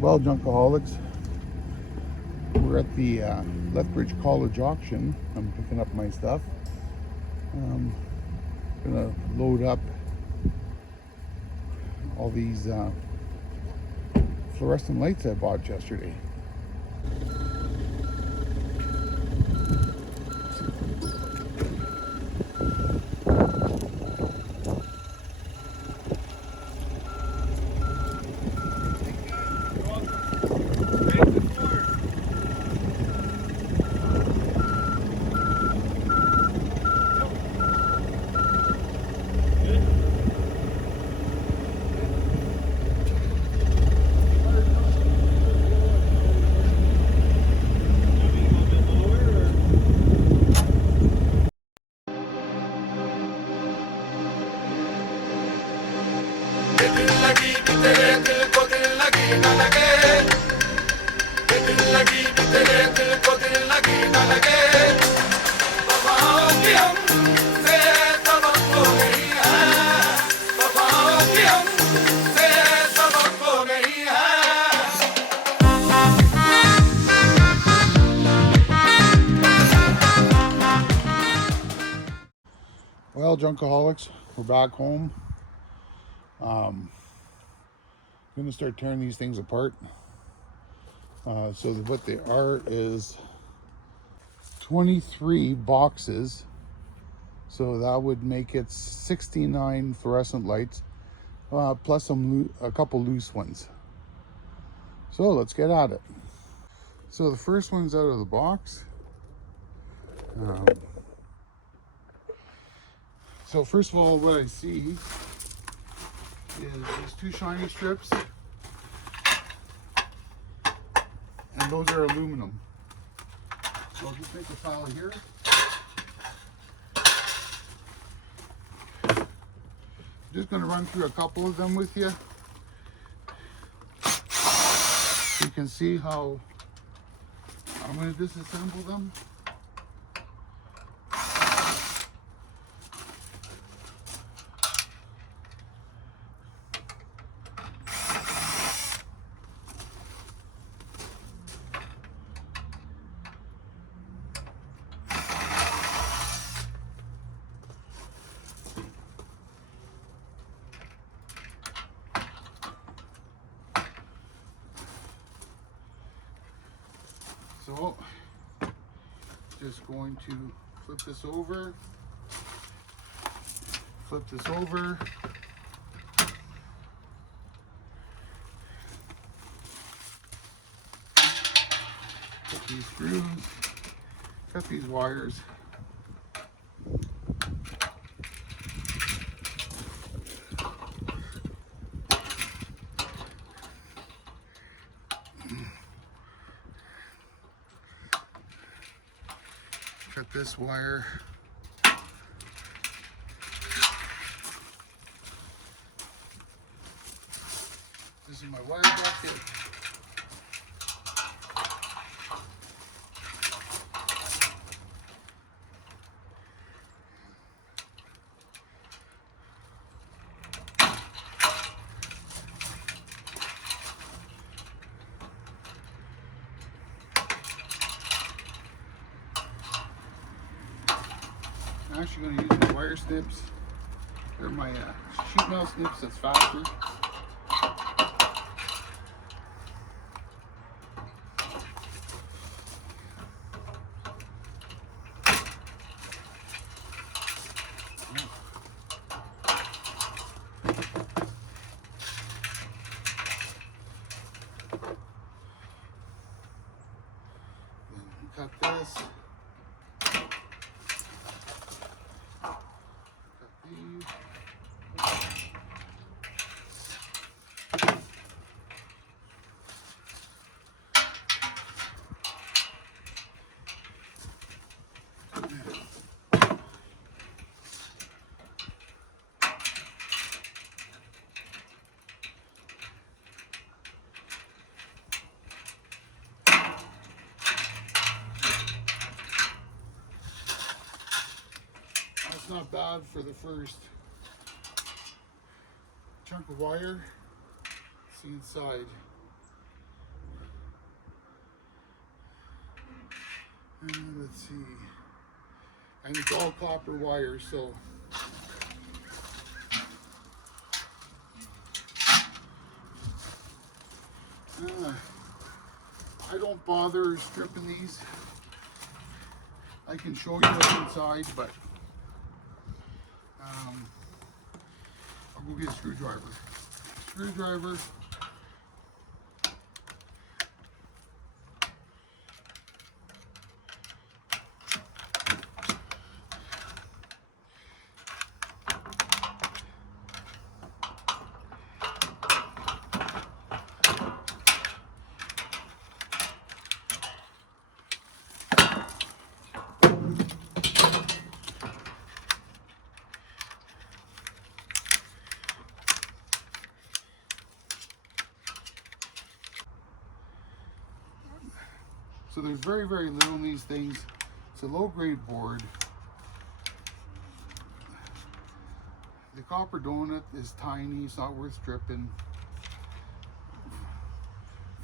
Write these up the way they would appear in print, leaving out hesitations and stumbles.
Well, Junkaholics, we're at the Lethbridge College auction. I'm picking up my stuff. Gonna load up all these fluorescent lights I bought yesterday. Well, Junkaholics, we're back home. I'm gonna start tearing these things apart. So what they are is 23 boxes. So that would make it 69 fluorescent lights, plus a couple loose ones. So let's get at it. So the first one's out of the box. So first of all, what I see is these two shiny strips, and those are aluminum. So I'll just make a file here. I'm just going to run through a couple of them with you. You can see how I'm going to disassemble them. So, just going to flip this over, put these screws, cut these wires. Cut this wire. This is my wire bracket. I'm actually going to use my wire snips, or my sheet metal snips, that's faster. Cut this. That's not bad for the first chunk of wire. See inside. Let's see. And it's all copper wire, so I don't bother stripping these. I can show you what's inside, but I'll go get a screwdriver. Screwdriver. So there's very, very little in these things. It's a low-grade board. The copper donut is tiny. It's not worth stripping.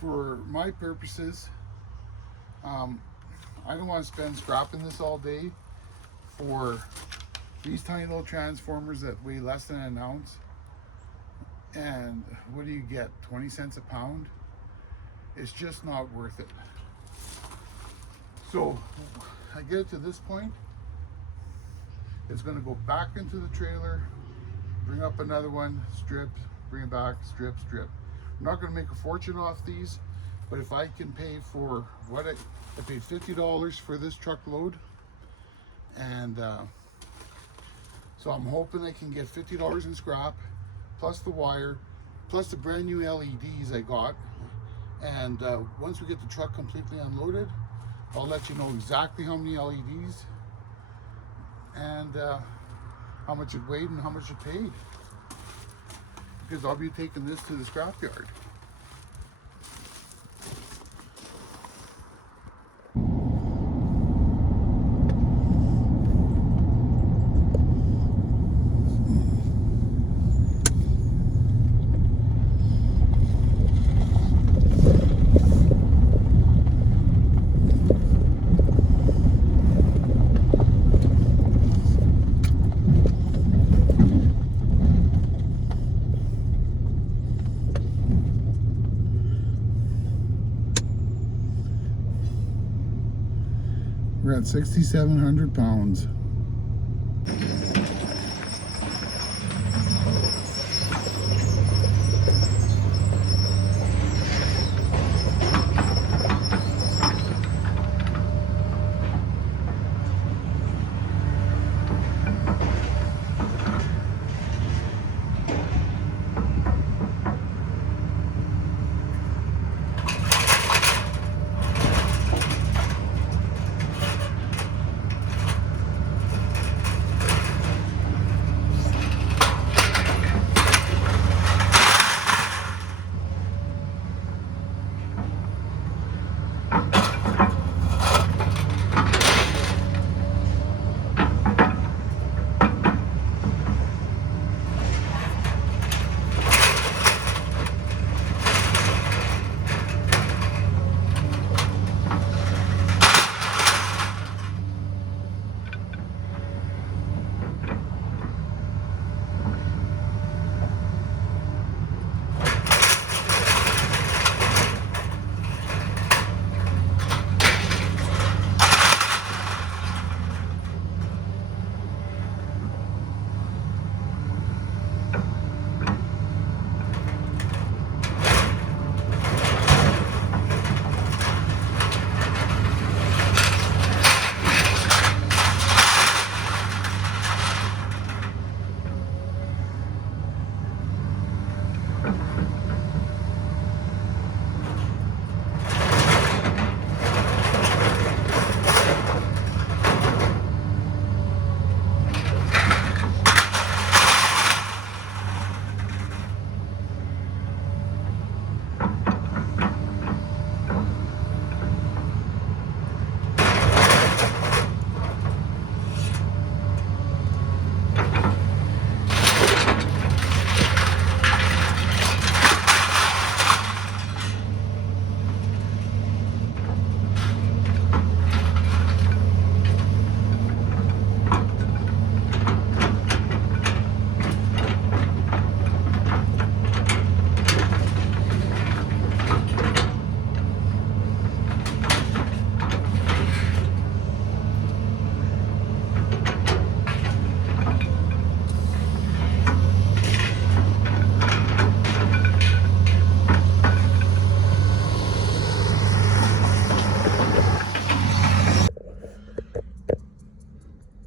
For my purposes, I don't want to spend scrapping this all day for these tiny little transformers that weigh less than an ounce. And what do you get? 20 cents a pound? It's just not worth it. So I get it to this point, it's going to go back into the trailer, bring up another one, strip, bring it back, strip, strip. I'm not going to make a fortune off these, but if I can pay for what I paid $50 for this truckload, and so I'm hoping I can get $50 in scrap, plus the wire, plus the brand new LEDs I got. And once we get the truck completely unloaded, I'll let you know exactly how many LEDs and how much it weighed and how much it paid, because I'll be taking this to the scrapyard. We're at 6,700 pounds.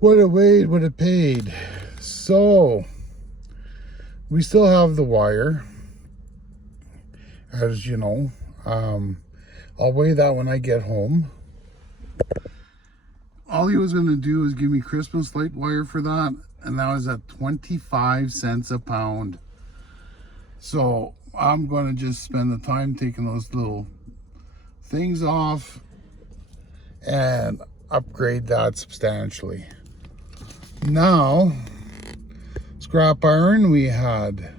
what it weighed, what it paid. So we still have the wire, as you know. I'll weigh that when I get home. All he was going to do is give me Christmas light wire for that, and that was at 25 cents a pound. So I'm going to just spend the time taking those little things off and upgrade that substantially. Now, scrap iron, we had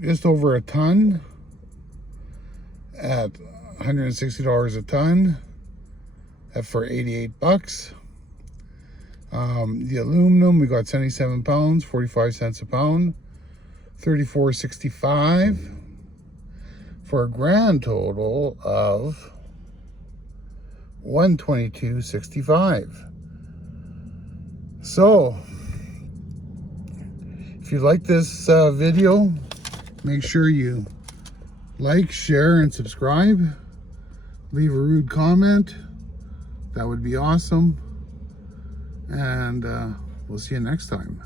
just over a ton at $160 a ton for 88 bucks. The aluminum, we got 77 pounds, 45 cents a pound, $34.65 for a grand total of $122.65. So if you like this video, make sure you like, share, and subscribe. Leave a rude comment. That would be awesome. And we'll see you next time.